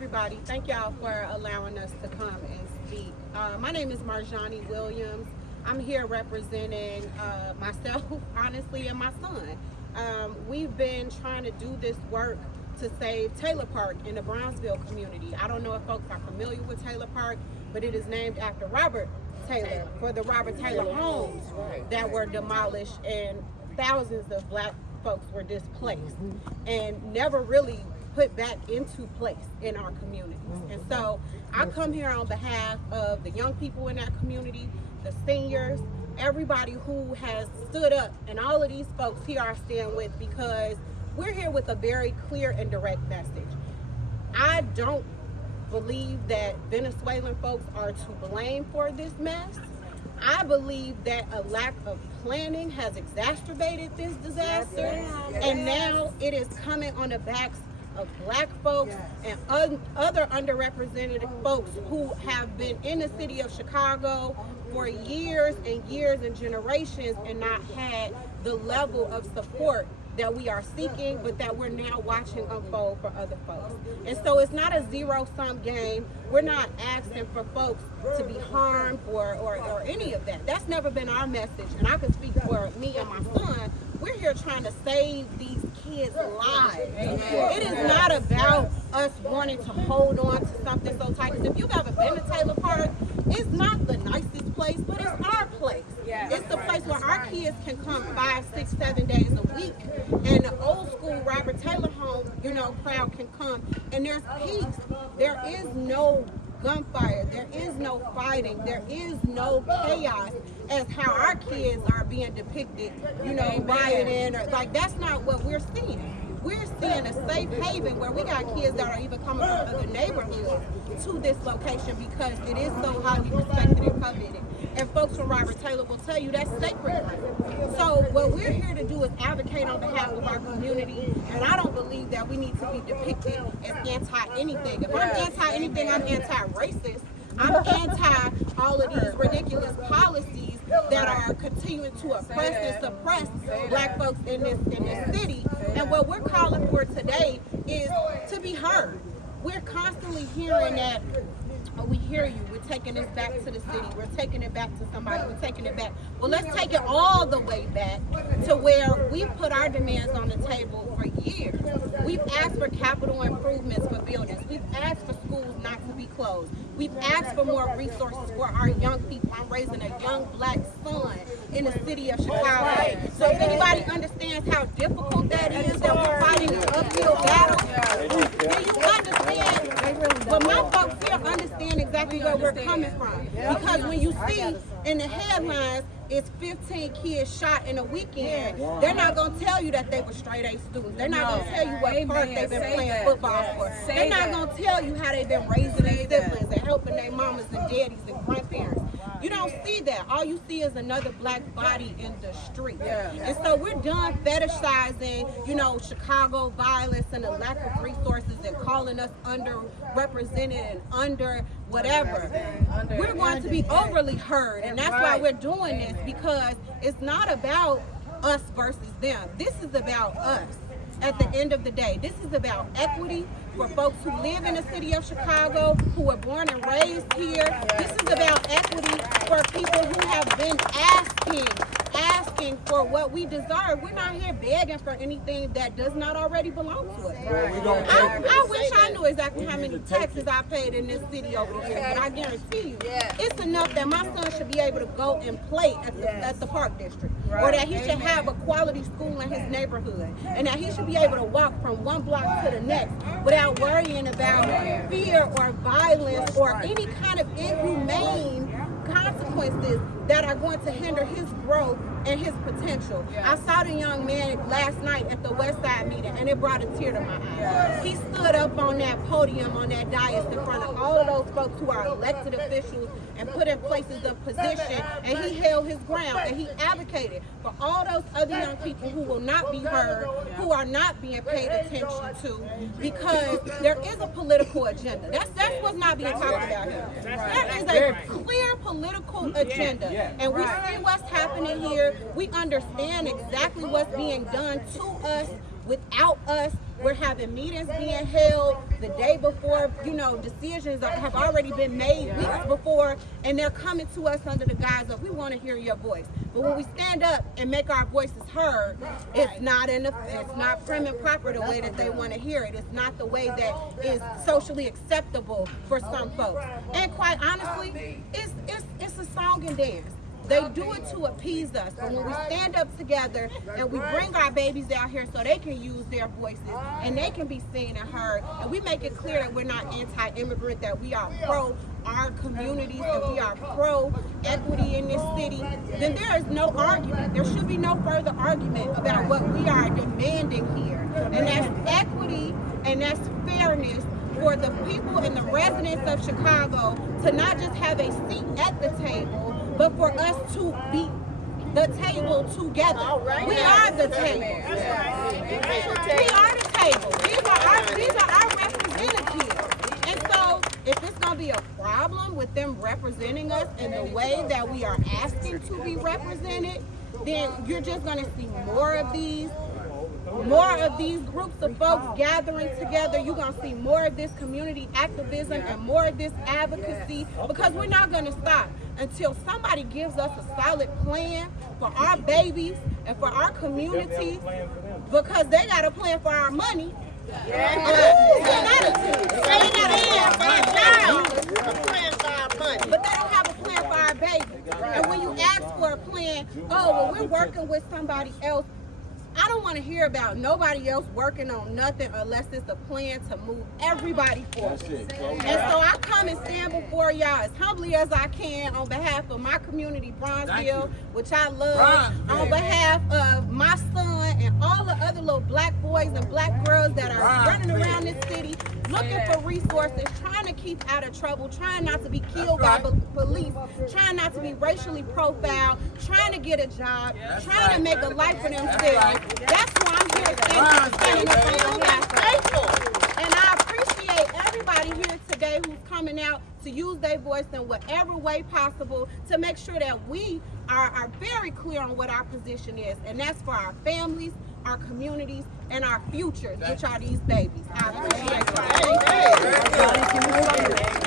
everybody. Thank y'all for allowing us to come and speak. My name is Marjani Williams. I'm here representing myself, honestly, and my son. We've been trying to do this work to save Taylor Park in the Bronzeville community. I don't know if folks are familiar with Taylor Park, but it is named after Robert Taylor, for the Robert Taylor homes that were demolished and thousands of black folks were displaced and never really put back into place in our communities. And so I come here on behalf of the young people in that community, the seniors, everybody who has stood up, and all of these folks here I stand with, because we're here with a very clear and direct message. I don't believe that Venezuelan folks are to blame for this mess. I believe that a lack of planning has exacerbated this disaster, and now it is coming on the backs of black folks and other underrepresented folks who have been in the city of Chicago for years and years and generations and not had the level of support that we are seeking, but that we're now watching unfold for other folks. And so it's not a zero-sum game. We're not asking for folks to be harmed or any of that. That's never been our message, and I can speak for me and my son. We're here trying to save these kids' lives. It is not about us wanting to hold on to something so tight. Because if you've ever been to Taylor Park, it's not the nicest place, but it's our place. It's the place where our kids can come 5, 6, 7 days a week. And the old school Robert Taylor home, crowd can come. And there's peace. There is no gunfire, there is no fighting, there is no chaos as how our kids are being depicted, rioting, or like that's not what we're seeing. We're seeing a safe haven where we got kids that are even coming from other neighborhoods to this location because it is so highly respected and coveted. And folks from Robert Taylor will tell you that's sacred. So what we're here to do is advocate on behalf of our community, and I don't believe that we need to be depicted as anti-anything. If I'm anti-anything, I'm anti-racist. I'm anti all of these ridiculous policies that are continuing to oppress and suppress black folks in this city. And what we're calling for today is to be heard. We're constantly hearing that, we hear you, we're taking this back to the city, we're taking it back to somebody, we're taking it back. Well, let's take it all the way back to where we've put our demands on the table for years. We've asked for capital improvements for buildings. We've asked for schools not to be closed. We've asked for more resources for our young people. I'm raising a young black son in the city of Chicago. So if anybody understands how difficult that is, that we're fighting an uphill battle, then you understand. But my folks here understand exactly where we're coming from. Because when you see in the headlines, it's 15 kids shot in a weekend, they're not going to tell you that they were straight A students. They're not going to tell you what park they've been playing football for. They're not going to tell you how they've been raising their siblings and helping their mamas and daddies and grandparents. You don't see that. All you see is another black body in the street. And so we're done fetishizing, Chicago violence and the lack of resources and calling us underrepresented and under whatever. We're going to be overly heard, and that's why we're doing this, because it's not about us versus them. This is about us. At the end of the day, this is about equity for folks who live in the city of Chicago, who were born and raised here. This is about equity for people who have been asking for what we deserve. We're not here begging for anything that does not already belong to us. I wish I knew exactly how many taxes I paid in this city over here, but I guarantee you, it's enough that my son should be able to go and play at the Park District, or that he should have a quality school in his neighborhood, and that he should be able to walk from one block to the next without worrying about fear or violence or any kind of inhumane consequences that are going to hinder his growth and his potential. I saw the young man last night at the West Side meeting, and it brought a tear to my eye. He stood up on that podium, on that dais in front of all of those folks who are elected officials and put in places of position, and he held his ground, and he advocated for all those other young people who will not be heard, who are not being paid attention to, because there is a political agenda. That's what's not being talked about here. There is a clear political agenda, and we see what's happening here. We understand exactly what's being done to us, without us, We're having meetings being held the day before, you know, decisions have already been made weeks before, and they're coming to us under the guise of, we want to hear your voice. But when we stand up and make our voices heard, it's not prim and proper the way that they want to hear it. It's not the way that is socially acceptable for some folks. And quite honestly, it's a song and dance. They do it to appease us, but when we stand up together and we bring our babies out here so they can use their voices and they can be seen and heard, and we make it clear that we're not anti-immigrant, that we are pro our communities and we are pro equity in this city, then there is no argument. There should be no further argument about what we are demanding here, and that's equity and that's fairness for the people and the residents of Chicago to not just have a seat at the table, but for us to be the table together. We are the table. We are the table. These are our representatives. And so if it's going to be a problem with them representing us in the way that we are asking to be represented, then you're just going to see more of these groups of folks gathering together. You're going to see more of this community activism and more of this advocacy, because we're not going to stop until somebody gives us a solid plan for our babies and for our communities, because they got a plan for our money. They got a plan for our money, but they don't have a plan for our babies. And when you ask for a plan, oh, well, we're working with somebody else. I don't want to hear about nobody else working on nothing unless it's a plan to move everybody forward. And so I come and stand before y'all as humbly as I can on behalf of my community, Bronzeville, which I love, on behalf of my son and all the other little black boys and black girls that are running around this city looking for resources, trying to keep out of trouble, trying not to be killed by police, trying not to be racially profiled, trying to get a job, trying to make a life for themselves. That's why I'm here standing up on behalf of. And I appreciate everybody here today who's coming out to use their voice in whatever way possible to make sure that we are very clear on what our position is. And that's for our families, our communities, and our futures, which are these babies. I appreciate it. Thank you.